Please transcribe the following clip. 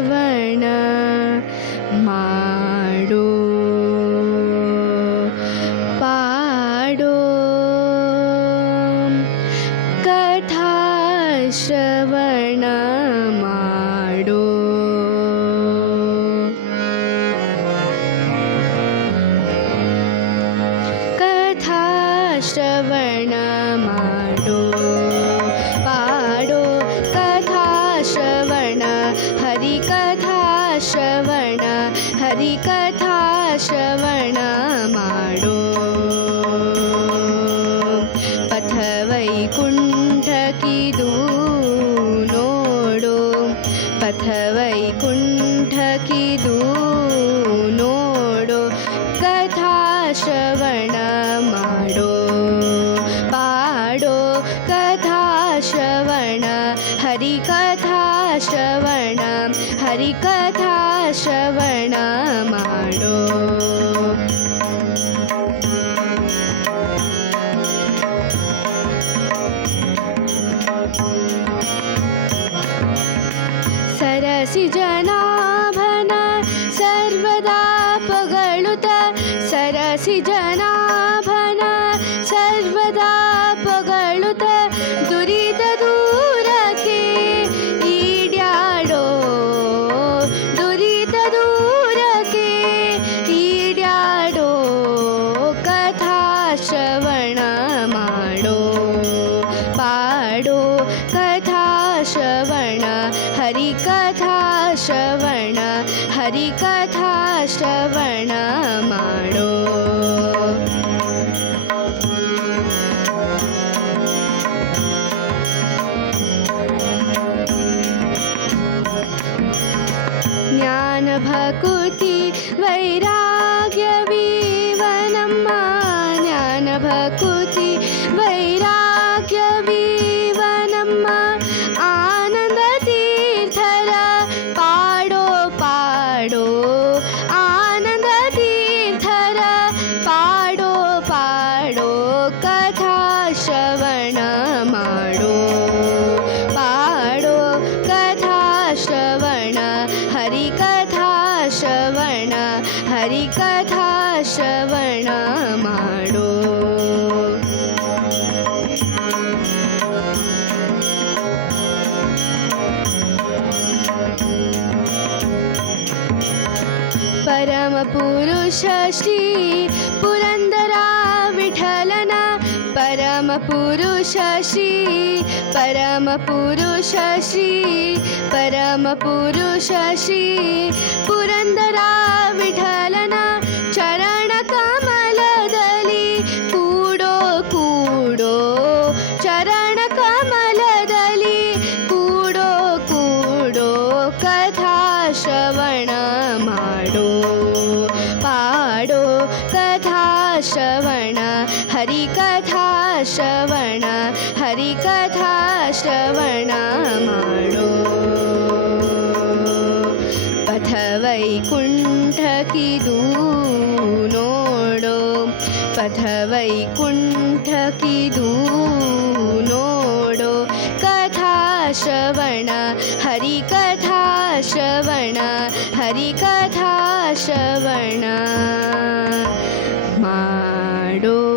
ಶ್ರವಣ ಮಾಡೋ ಪಾಡೋ ಕಥಾ ಶ್ರವಣ వైకుంఠకి దూ ಜನಾಭನ ಸರ್ವದಾ ಪೊಗಳುತ ದುರಿತ ದೂರಕ್ಕೆ ಈಡ್ಯಾಡೋ ದುರಿತ ದೂರಕ್ಕೆ ಈಡ್ಯಾಡೋ ಕಥಾ ಶ್ರವಣ ಮಾಡೋ ಪಾಡೋ ಕಥಾ ಶ್ರವಣ ಹರಿ ಕಥಾ ಶ್ರವಣ ಹರಿ ಕಥಾ ಶ್ರವಣ ಮಾಡೋ वैराग्यवीवनं मा ज्ञानभु हरिकथा श्रवण माडो। परमपुरुष श्री ಪರಮ ಪುರುಷ ಶ್ರೀ ಪರಮ ಪುರುಷ ಶ್ರೀ ಪರಮ ಪುರುಷ ಶ್ರೀ ಪುರಂದರ ವಿಠಲನ ಚರಣ ಕಮಲದಲ್ಲಿ ಕೂಡೋ ಕೂಡೋ. ಚರಣ ಕಮಲದಲ್ಲಿ ಕೂಡೋ ಕೂಡೋ. ಕಥಾ ಶ್ರವಣ ಮಾಡೋ, ಪಾಡೋ, ಕಥಾ ಶ್ರವಣ श्रवण माणो पथ वैकुण्ठ नोडो पथ वैकुण्ठ नोडो कथा श्रवण हरिकथा श्रवण हरिकथा श्रवण माडो